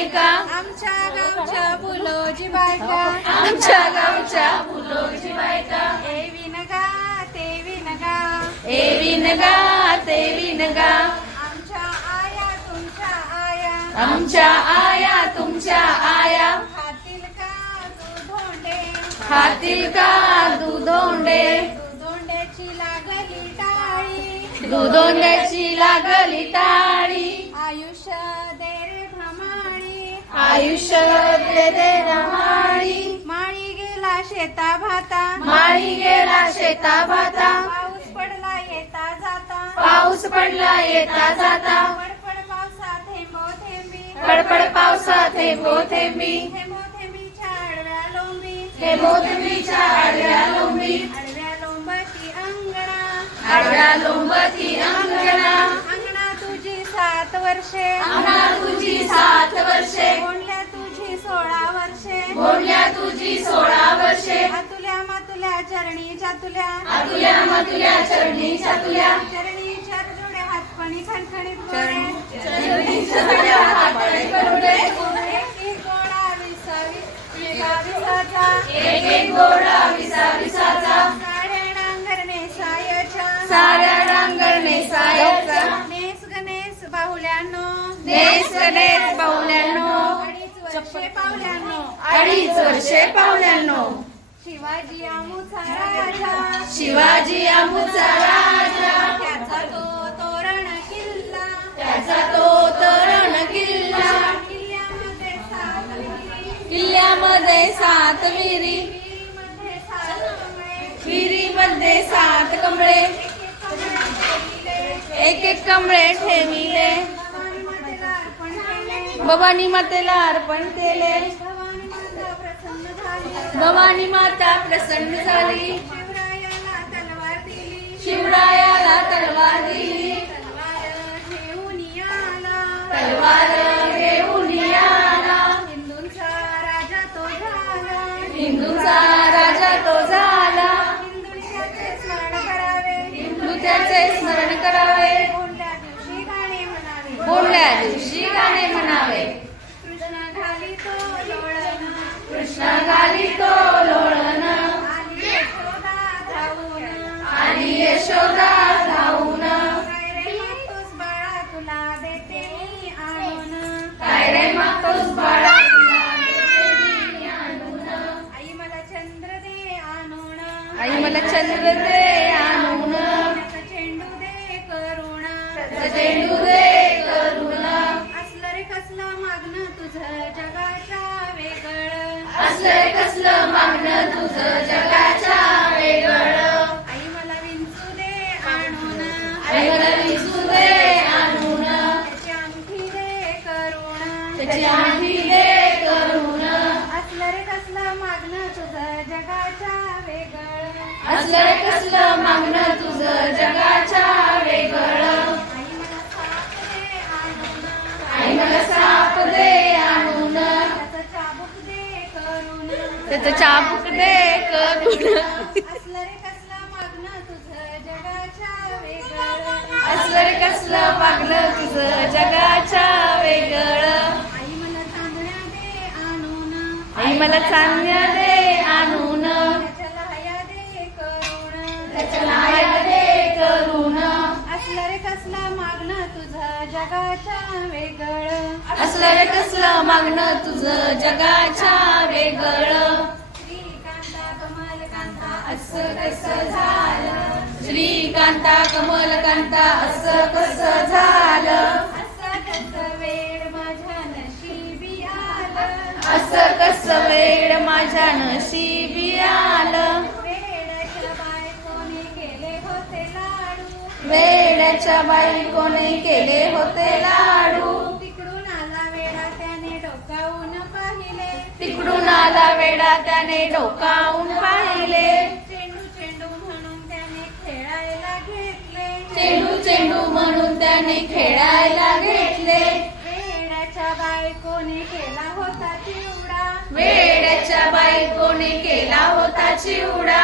उमाजी नाही का? आमच्या गावच्या बायका. आमच्या गावच्या बायका. विनगा ते विनगा एवी नगा तेवी नगा आमच्या आया तुमच्या आया. आमच्या आया तुमच्या आया. खातील का तू धोंडे खातील का दुधोंडे? धोंड्याची लागली टाळी. दुधोंड्याची लागली टाळी. आयुष्य रमाळी माळी. गेला शेता भाता. माळी गेला शेता भाता. पाऊस पडला येता जाता. पाऊस पडला येता जाता. पडपड पावसात थेंबो थेंबी. पडपड पावसा थेंबो थेंबी. थेंबो थेंबीच्या आडव्या लोंबी. थेंबो थेंबीच्या आडव्या लोंबी. आडव्या लोंबाची अंगणा. आडव्या लोंबती अंगणा. सात वर्षे. तुझी सात वर्षे. कोणल्या तुझी सोळा वर्षे. बोलल्या तुझी सोळा वर्षे. आतुल्या मातुल्या चरणी चातुल्या. आतुल्या मतुल्या चरणी चातुल्या. चरणी चार जोडे हातपणी खणखणीत चरणीच्या सगळ्या हाताने करुडे एक एक गोळा विसाचा. एक एक विसा विसाचा साड्या नांगरणे सायाच्या. साऱ्या गणेश पाहुण्यांनो अडीच वर्षे पावल्यानो अडीच वर्षे पाहुण्यांनो शिवाजी आमुचा राजा. शिवाजी आमचा राजा. त्याचा तो तोरण किल्ला. त्याचा तो तोरण किल्ला. किल्ल्यामध्ये सात किल्ल्यामध्ये सात कमळे, विहिरीमध्ये सात कमळे. एक एक कमळे ठेविले भवानी मातेला अर्पण केले. भवानी मातेला अर्पण केले. भवानी माता प्रसन्न झाली. शिवरायाला तलवार दिली. तलवार घेऊन आला हिंदूंचा राजा तो झाला. हिंदूंचा राजा तो झाला हिंदूंनी त्याचे स्मरण करावे. हिंदू त्याचे स्मरण करावे. बोलल्या दिवशी गाणे म्हणावे. कृष्ण घाली तो लोळण. कृष्ण घाली तो लोळण आली यशोदा धावून आणि यशोदा धावून. काय रे बाळा. आई मला चंद्र दे आणून. आई मला चंद्र दे जगाच्या वेगळं. असलं कसलं मागणं तुझं जगाच्या वेगळं. आई मला विंचू दे आणून. आई मला विसू दे आणून. त्याची अंगठी दे करुण त्याची आठी दे करून. असलं रे कसलं मागणं तुझं जगाच्या वेगळं. असलं कसलं मागणं तुझं जगाच्या वेगळं. त्याचं चाबूक दे असलं रे कसलं मागणं तुझं जगाच्या वेगळं. आई मला चांदण्या दे जगाच्या वेगळं. असलं रे कसलं मागणं तुझं जगाच्या वेगळं. श्रीकांता कमलकांता असं कसं झालं? श्रीकांता कमलकांता असं कसं झालं? असं कसं वेळ माझ्या नशिबी आलं? असं कसं वेळ माझ्या नशिबी आलं? वेड्याच्या बायकोने केले होते लाडू? तिकडून आला वेडा त्याने डोकावून पाहिले. तिकडून आला वेडा त्याने डोकावून पाहिले. चेंडू चेंडू म्हणून त्याने खेळायला घेतले. चेंडू चेंडू म्हणून त्याने खेळायला घेतले. वेड्याच्या बायकोने केला होता चिवडा. वेड्याच्या बायकोने केला होता चिवडा.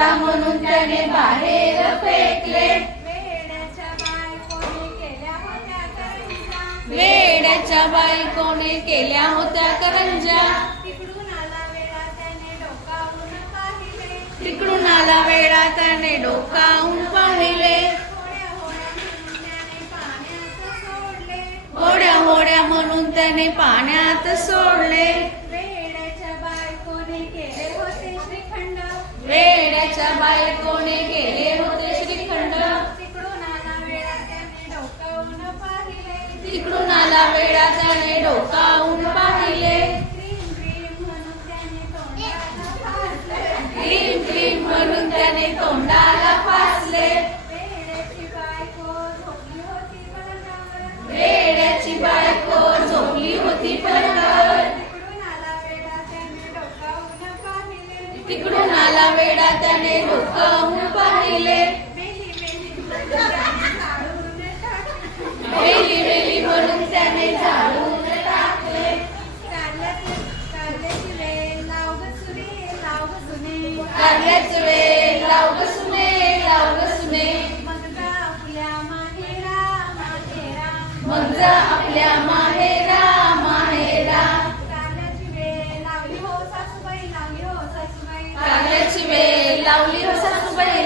कचरा म्हणून त्याने बाहेर फेकले. वेड्याच्या बायकोने केल्या होत्या करंजा? वेड्याच्या बायकोने केल्या होत्या करंजा? तिकडून आला वेडा त्याने डोकावून पाहिले. होड्या होड्या म्हणून त्याने पाण्यात सोडले वेड्याच्या बायकोने केले होते श्रीखंड वेड्याच्या बायकोने केले होते? श्रीखंड. तिकडून आला वेडा त्याने डोकावून पाहिले. तिकडून आला वेडा त्याने डोकावून पाहिले. क्रीम क्रीम म्हणून त्याने तोंडाला फासले. क्रीम क्रीम म्हणून त्याने तोंडाला फासले. वेड्याची बायको झोपली होती पलंगावर. तिकडून आला वेडा त्याने डोकावून पाहिले. वेली वेली म्हणून त्याने झाडून टाकले. कारल्याची वेल लाव सुने लाव सुने. मग आपल्या माहेरा माहेरा. मग आपल्या माहेरा.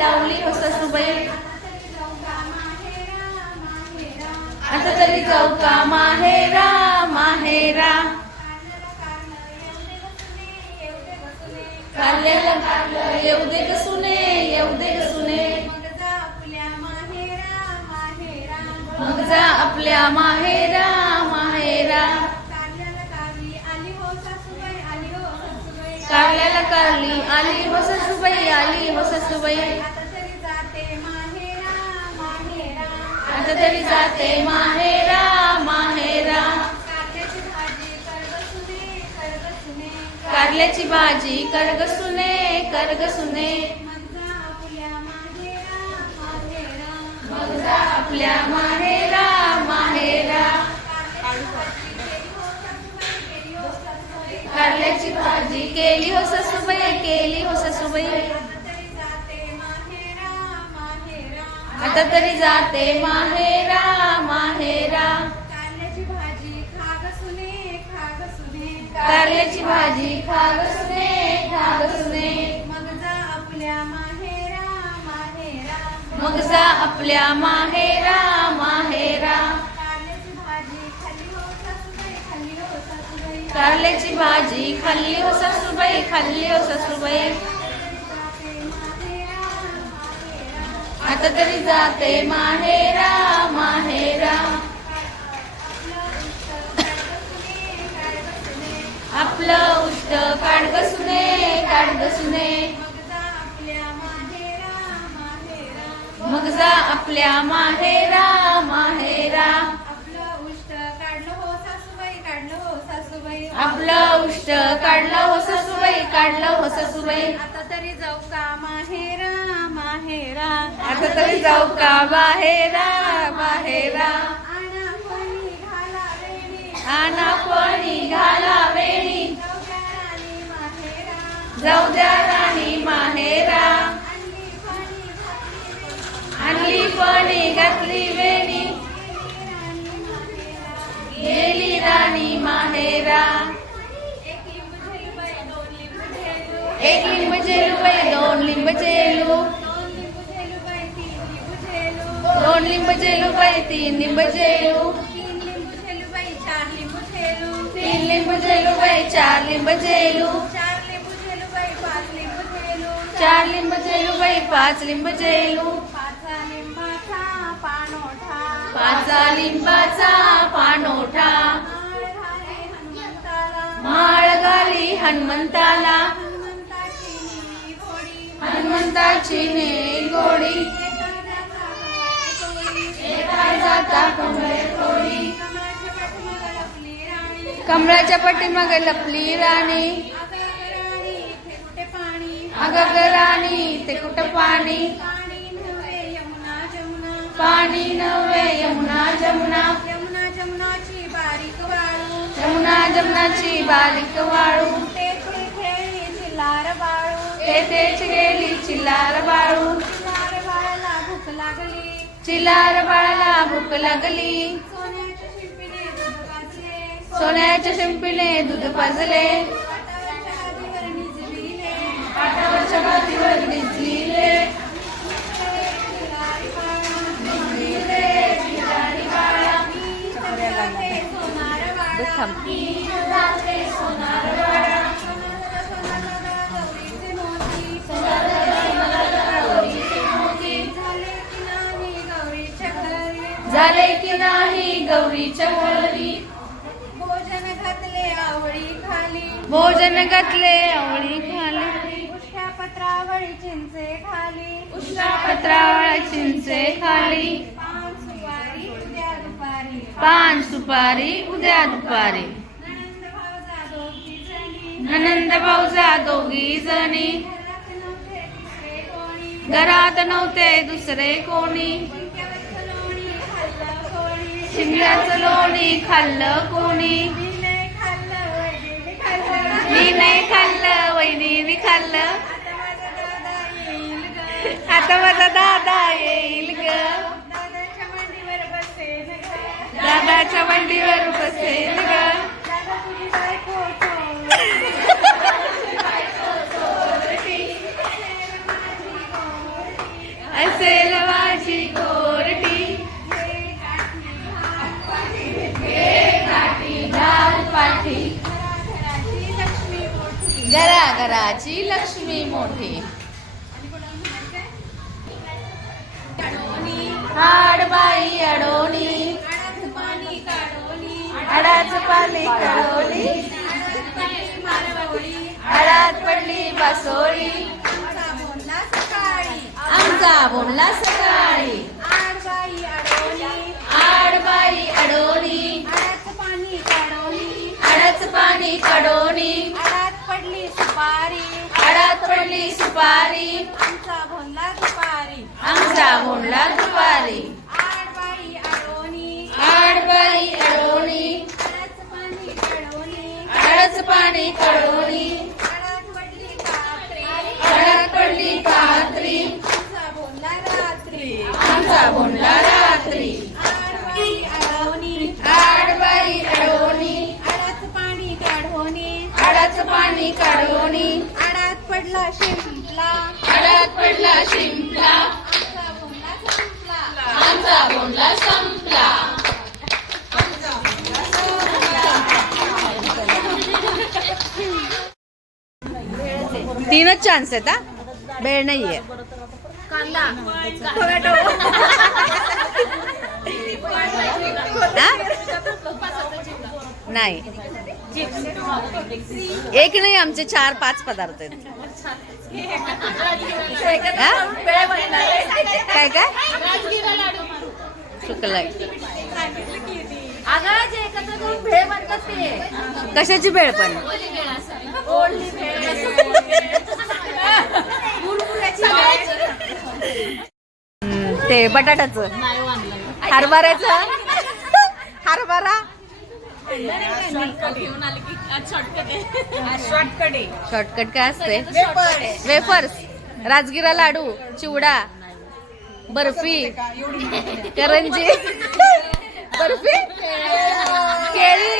लावली हो सासूबाई आता तरी जाऊ का माहेरा माहेरा आता तरी जाऊ का? माहेरा माहेरा कारल्याला कारलं कारल्याला कारलं येऊ दे ग सुने येऊ दे ग येऊ दे ग सुने. येऊ दे ग सुने मग जा आपल्या माहेरा माहेरा मग जा आपल्या माहेरा माहेरा कारल्याला कारली आली हो सासूबाई आली हो सासूबाई कारल्याला कारली आली हो सासूबाई आली हो सासूबाई. आता तरी जाते माहेरा माहेरा कारल्याची भाजी करग सुने करग सुने आपल्या माहेरा कारल्याची भाजी केली हो सासूबाई केली हो सासूबाई. आता तरी जाते माहेरा माहेरा. कारल्याची भाजी खाग सुने खाग सुने कारल्याची भाजी खाग सुने खाग सुने. मग जा आपल्या माहेरा माहेरा. मग जा आपल्या माहेरा कारल्याची भाजी खाल्ली हो सासूबाई खाल्ली हो सासूबाई. आता तरी जाते माहेरा माहेरा. आपलं उष्ट काढग सुने काढग सुने मग जा आपल्या माहेरा माहेरा आपलं उष्ट काढलं हो सासूबाई काढलं हो सासूबाई आपलं उष्ट काढलं हो सासूबाई काढलं हो सासूबाई. आता तरी जाऊ का माहेरा माहेरा? आता तरी जाऊ का बाहेरा बाहेरा? आणा कोणी घाला वेणी. आणा कोणी घाला वेणी. जाऊ द्या जाऊ द्या राणी माहेरा माहेरा आणली आणली घातली वेणी. माहेरा गेली राणी माहेरा एक लिंबू झेलू बाई दोन लिंबू झेलू एक लिंब जेलू बाई दोन लिंब जेलू दोन लिंबू झेलू बाई तीन लिंबू झेलू दोन लिंब जेलू बाई तीन पाचा लिंबाचा पानोठा. माळ घाले हनुमंताला. हनुमंताची निळी गोडी. जाता कोळी. कमळे कोडी. कमळाच्या पाठीमागे लपली राणी. अगं राणी ते कुठं पाणी पाणी नव्हे यमुना जमुना पाणी नव्हे यमुना जमुना. यमुना जमुनाची बारीक वाळू. यमुना जमुनाची बारीक वाळू. तेथे खेळी चिल्लार बाळू. तेथेच गेली चिल्लार बाळू. चिल्लार बाळाला भूक लागली. चिल्लार बाळाला भूक लागली. सोन्याच्या शिंपीने दूध पाजले. सोन्याच्या शिंपीने दूध पाजले. पाटावरच्या मोती झाले की नाही गौरीच्या घरी भोजन घातले आवळी खाली. भोजन घातले आवळी खाली. पत्रावळी चिंचे खाली. पत्रावळ चिंचे खाली पान सुपारी उद्या दुपारी पान सुपारी उद्या दुपारी. नणंद भावजा दोघी जणी ननंद भाऊजा दोघी जणी घरात नव्हते दुसरे कोणी. घरात लोणी खाल्लं कोणी. खाल्लं मी नाही खाल्लं वहिनी खाल्लं. आता माझा दादा आता माझा दादा येईल येईल ग. दादाच्या वंडीवर बसेल ग. सुपारी आमचा भोंडला दुपारी. आमचा बोलला दुपारी. आडबाई अडवणी. आडबाई पाणी काढोली अडच पाणी कडोणी आडात पडली कात्री अडात पडली कात्री आमचा बोलला रात्री. आमचा बोलला रात्री. आडबाई अडवणी. आडबाई अडोणी आडाचं पाणी काढोनी अडाच पाणी काढोणी आडात पडला शिंपला. पडला शिंपला. आमचा बोलला संपला. आमचा बोलला संपला. तीनच चान्स आहेत हा? बेळ नाहीये? नाही. एक नाही आमचे चार पाच पदार्थ आहेत? काय काय चुकलंय कशाची भेळ पण? ते बटाट्याचं. हरभऱ्याचं. हरभरा? शॉर्टकट काय असते वेफर्स राजगिरा लाडू चिवडा बर्फी. करंजी. बर्फी? केळी.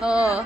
हो.